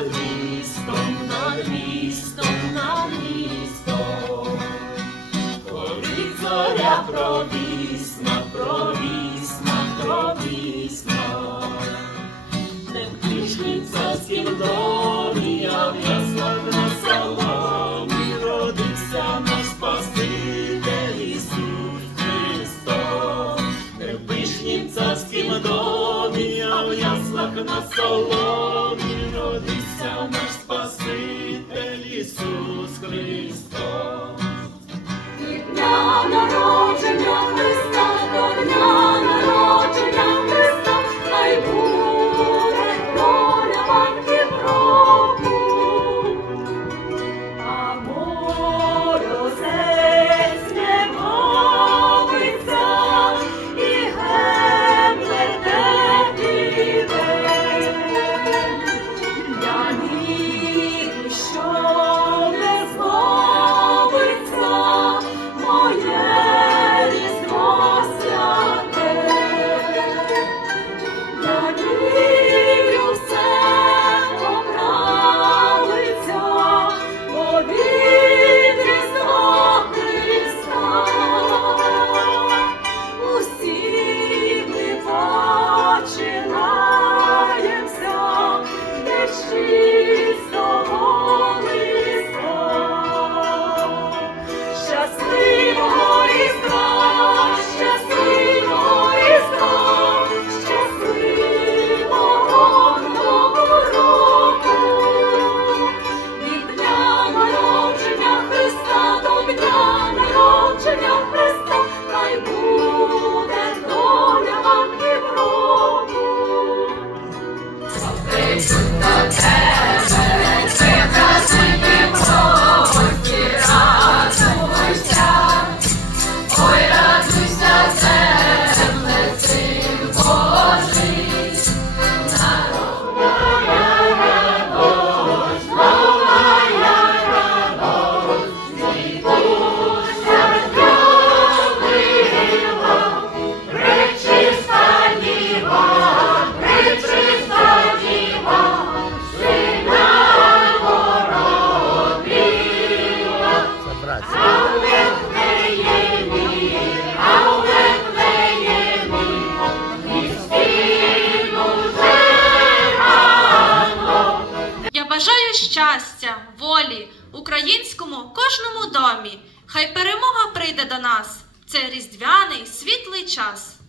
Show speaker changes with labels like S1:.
S1: над містом, над містом, над містом. Коли зоря провісна, провісна, провісна. Не в пишнім царськім домі, а в яслах на соломі родився наш Спаситель Ісус Христос. Не в пишнім царськім домі, а в яслах на соломі родився Ісус Христос.
S2: watching. Щастя, волі українському кожному домі. Хай перемога прийде до нас. Це різдвяний світлий час.